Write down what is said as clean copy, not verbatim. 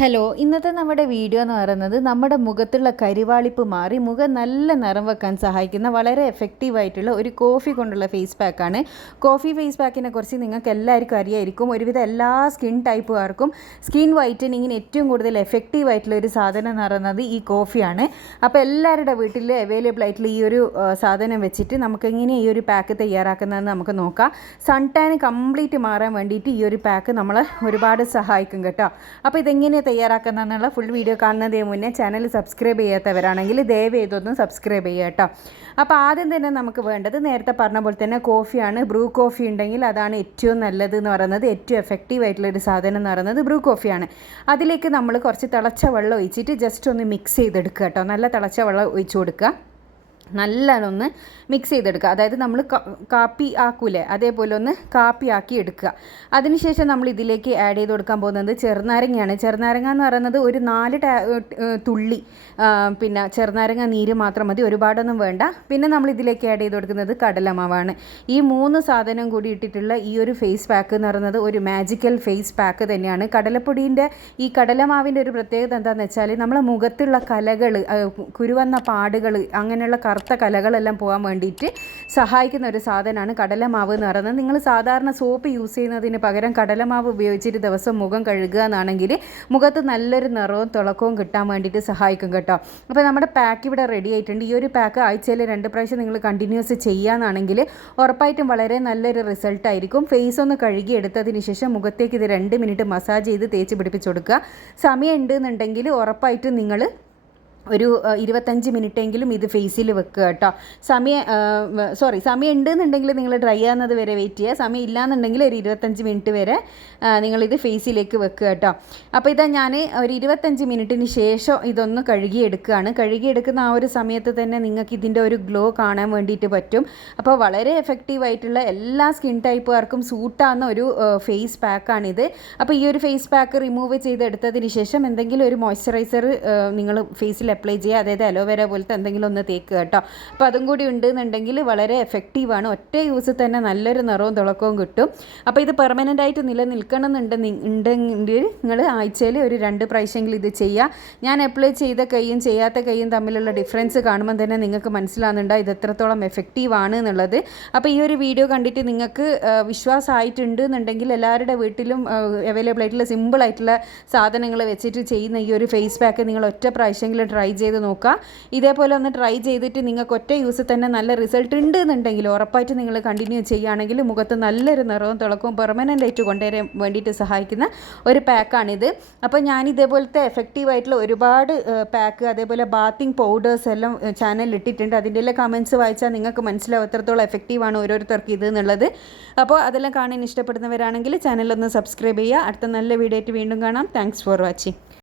Hello, ഇന്നത്തെ നമ്മുടെ video എന്ന് പറയുന്നത് നമ്മുടെ മുഖത്തുള്ള കരിവാളിപ്പ് മാറി മുഖം നല്ല നിറം വെക്കാൻ സഹായിക്കുന്ന വളരെ എഫക്റ്റീവായിട്ടുള്ള ഒരു കോഫി കൊണ്ടുള്ള ഫേസ് പാക്കാണ്. കോഫി ഫേസ് പാക്കിനെ കുറിച്ച് നിങ്ങൾക്ക് എല്ലാവർക്കും അറിയായിരിക്കും. ഒരുവിധം എല്ലാ സ്കിൻ ടൈപ്പുകാർക്കും സ്കിൻ വൈറ്റനിങ്ങിന് ഏറ്റവും കൂടുതൽ എഫക്റ്റീവായിട്ടുള്ള ഒരു സാധനം എന്ന് പറയുന്നത് ഈ കോഫിയാണ്. അപ്പോൾ എല്ലാവരുടെ വീട്ടിൽ അവൈലബിൾ ആയിട്ടുള്ള ഈ ഒരു സാധനം വെച്ചിട്ട് നമുക്ക് എങ്ങനെ ഈ ഒരു പാക്ക് തയ്യാറാക്കുന്നതെന്ന് നമുക്ക് നോക്കാം. സൺ ടാൻ കംപ്ലീറ്റ് മാറാൻ വേണ്ടിയിട്ട് ഈ ഒരു പാക്ക് നമ്മളെ ഒരുപാട് സഹായിക്കും കേട്ടോ. അപ്പോൾ ഇതെങ്ങനെ തയ്യാറാക്കുന്നതെന്നുള്ള ഫുൾ വീഡിയോ കാണുന്നതിന് മുന്നേ ചാനൽ സബ്സ്ക്രൈബ് ചെയ്യാത്തവരാണെങ്കിൽ ദയവ് ചെയ്തൊന്ന് സബ്സ്ക്രൈബ് ചെയ്യുക കേട്ടോ. അപ്പോൾ ആദ്യം തന്നെ നമുക്ക് വേണ്ടത് നേരത്തെ പറഞ്ഞ പോലെ തന്നെ കോഫിയാണ്. ബ്രൂ കോഫി ഉണ്ടെങ്കിൽ അതാണ് ഏറ്റവും നല്ലത് എന്ന് പറയുന്നത്. ഏറ്റവും എഫക്റ്റീവ് ആയിട്ടുള്ളൊരു സാധനം എന്ന് പറയുന്നത് ബ്രൂ കോഫിയാണ്. അതിലേക്ക് നമ്മൾ കുറച്ച് തിളച്ച വെള്ളം ഒഴിച്ചിട്ട് ജസ്റ്റ് ഒന്ന് മിക്സ് ചെയ്തെടുക്കുക കേട്ടോ. നല്ല തിളച്ച വെള്ളം ഒഴിച്ചു കൊടുക്കുക. നല്ലോണം മിക്സ് ചെയ്തെടുക്കുക. അതായത് നമ്മൾ കാപ്പി ആക്കൂലേ, അതേപോലെ ഒന്ന് കാപ്പി ആക്കി എടുക്കുക. അതിനുശേഷം നമ്മൾ ഇതിലേക്ക് ആഡ് ചെയ്ത് കൊടുക്കാൻ പോകുന്നത് ചെറുനാരങ്ങയാണ്. ചെറുനാരങ്ങ എന്ന് പറയുന്നത് ഒരു 4 തുള്ളി പിന്നെ ചെറുനാരങ്ങ നീര് മാത്രം മതി, ഒരുപാടൊന്നും വേണ്ട. പിന്നെ നമ്മൾ ഇതിലേക്ക് ആഡ് ചെയ്ത് കൊടുക്കുന്നത് കടലമാവാണ്. ഈ 3 സാധനം കൂടി ഇട്ടിട്ടുള്ള ഈ ഒരു ഫേസ് പാക്ക് എന്ന് പറയുന്നത് ഒരു മാജിക്കൽ ഫേസ് പാക്ക് തന്നെയാണ്. കടലപ്പൊടീൻ്റെ ഈ കടലമാവിൻ്റെ ഒരു പ്രത്യേകത എന്താണെന്ന് വെച്ചാൽ നമ്മളെ മുഖത്തുള്ള കലകൾ, കുരുവന്ന പാടുകൾ, അങ്ങനെയുള്ള കറുത്ത കലകളെല്ലാം പോകാൻ വേണ്ടിയിട്ട് സഹായിക്കുന്ന ഒരു സാധനമാണ് കടലമാവ് എന്ന് പറയുന്നത്. നിങ്ങൾ സാധാരണ സോപ്പ് യൂസ് ചെയ്യുന്നതിന് പകരം കടലമാവ് ഉപയോഗിച്ചിട്ട് ദിവസം മുഖം കഴുകുക എന്നാണെങ്കിൽ മുഖത്ത് നല്ലൊരു നിറവും തിളക്കവും കിട്ടാൻ വേണ്ടിയിട്ട് സഹായിക്കും കേട്ടോ. അപ്പോൾ നമ്മുടെ പാക്ക് ഇവിടെ റെഡി ആയിട്ടുണ്ട്. ഈ ഒരു പാക്ക് ആഴ്ചയിൽ 2 പ്രാവശ്യം നിങ്ങൾ കണ്ടിന്യൂസ് ചെയ്യുകയാണെങ്കിൽ ഉറപ്പായിട്ടും വളരെ നല്ലൊരു റിസൾട്ട് ആയിരിക്കും. ഫേസ് ഒന്ന് കഴുകി എടുത്തതിന് ശേഷം മുഖത്തേക്ക് ഇത് 2 മിനിറ്റ് മസാജ് ചെയ്ത് തേച്ച് പിടിപ്പിച്ച് കൊടുക്കുക. സമയം ഉണ്ടെന്നുണ്ടെങ്കിൽ ഉറപ്പായിട്ടും നിങ്ങൾ ഒരു 25 മിനിറ്റെങ്കിലും ഇത് ഫേസിൽ വെക്കുക കേട്ടോ. സമയം ഉണ്ടെന്നുണ്ടെങ്കിൽ നിങ്ങൾ ഡ്രൈ ആകുന്നത് വരെ വെയിറ്റ് ചെയ്യുക. സമയം ഇല്ലയെന്നുണ്ടെങ്കിൽ ഒരു 25 മിനിറ്റ് വരെ നിങ്ങളിത് ഫേസിലേക്ക് വെക്കുക കേട്ടോ. അപ്പോൾ ഇതാ ഞാൻ ഒരു 25 മിനിറ്റിന് ശേഷം ഇതൊന്ന് കഴുകിയെടുക്കുകയാണ്. കഴുകിയെടുക്കുന്ന ആ ഒരു സമയത്ത് തന്നെ നിങ്ങൾക്ക് ഇതിൻ്റെ ഒരു ഗ്ലോ കാണാൻ വേണ്ടിയിട്ട് പറ്റും. അപ്പോൾ വളരെ എഫക്റ്റീവായിട്ടുള്ള എല്ലാ സ്കിൻ ടൈപ്പുകാർക്കും സൂട്ടാകുന്ന ഒരു ഫേസ് പാക്കാണിത്. അപ്പോൾ ഈ ഒരു ഫേസ് പാക്ക് റിമൂവ് ചെയ്തെടുത്തതിന് ശേഷം എന്തെങ്കിലും ഒരു മോയ്സ്ചറൈസർ നിങ്ങൾ ഫേസിൽ അപ്ലൈ ചെയ്യുക. അതായത് അലോവേര പോലത്തെ എന്തെങ്കിലും ഒന്ന് തേക്കുക കേട്ടോ. അപ്പോൾ അതും കൂടി ഉണ്ടെന്നുണ്ടെങ്കിൽ വളരെ എഫക്റ്റീവാണ്. ഒറ്റ യൂസ് തന്നെ നല്ലൊരു നിറവും തിളക്കവും കിട്ടും. അപ്പോൾ ഇത് പെർമനൻ്റ് ആയിട്ട് നിലനിൽക്കണം ഉണ്ടെങ്കിൽ നിങ്ങൾ ആഴ്ചയിൽ ഒരു 2 പ്രാവശ്യമെങ്കിലും ഇത് ചെയ്യുക. ഞാൻ അപ്ലൈ ചെയ്ത കൈയും ചെയ്യാത്ത കൈയും തമ്മിലുള്ള ഡിഫറൻസ് കാണുമ്പോൾ തന്നെ നിങ്ങൾക്ക് മനസ്സിലാകുന്നുണ്ടോ ഇത് എത്രത്തോളം എഫക്റ്റീവാണ് എന്നുള്ളത്. അപ്പോൾ ഈ ഒരു വീഡിയോ കണ്ടിട്ട് നിങ്ങൾക്ക് വിശ്വാസമായിട്ടുണ്ട് എന്നുണ്ടെങ്കിൽ എല്ലാവരുടെ വീട്ടിലും അവൈലബിൾ ആയിട്ടുള്ള സിമ്പിളായിട്ടുള്ള സാധനങ്ങൾ വെച്ചിട്ട് ചെയ്യുന്ന ഈ ഒരു ഫേസ് പാക്ക് നിങ്ങൾ ഒറ്റ പ്രാവശ്യമെങ്കിലും ട്രൈ ചെയ്ത് നോക്കുക. ഇതേപോലെ ഒന്ന് ട്രൈ ചെയ്തിട്ട് നിങ്ങൾക്ക് ഒറ്റ യൂസ് തന്നെ നല്ല റിസൾട്ട് ഉണ്ട് എന്നുണ്ടെങ്കിൽ ഉറപ്പായിട്ട് നിങ്ങൾ കണ്ടിന്യൂ ചെയ്യുകയാണെങ്കിൽ മുഖത്ത് നല്ലൊരു നിറവും തിളക്കവും പെർമനൻ്റ് ആയിട്ട് കൊണ്ടുവരാൻ വേണ്ടിയിട്ട് സഹായിക്കുന്ന ഒരു പാക്കാണിത്. അപ്പോൾ ഞാൻ ഇതേപോലത്തെ എഫക്റ്റീവായിട്ടുള്ള ഒരുപാട് പാക്ക് അതേപോലെ ബാത്തിങ് പൗഡേഴ്സ് എല്ലാം ചാനലിൽ ഇട്ടിട്ടുണ്ട്. അതിൻ്റെ എല്ലാം കമൻറ്റ്സ് വായിച്ചാൽ നിങ്ങൾക്ക് മനസ്സിലാവും എത്രത്തോളം എഫക്റ്റീവാണ് ഓരോരുത്തർക്ക് ഇത് എന്നുള്ളത്. അപ്പോൾ അതെല്ലാം കാണാൻ ഇഷ്ടപ്പെടുന്നവരാണെങ്കിൽ ചാനലൊന്ന് സബ്സ്ക്രൈബ് ചെയ്യുക. അടുത്ത നല്ല വീഡിയോ ആയിട്ട് വീണ്ടും കാണാം. Thanks for watching.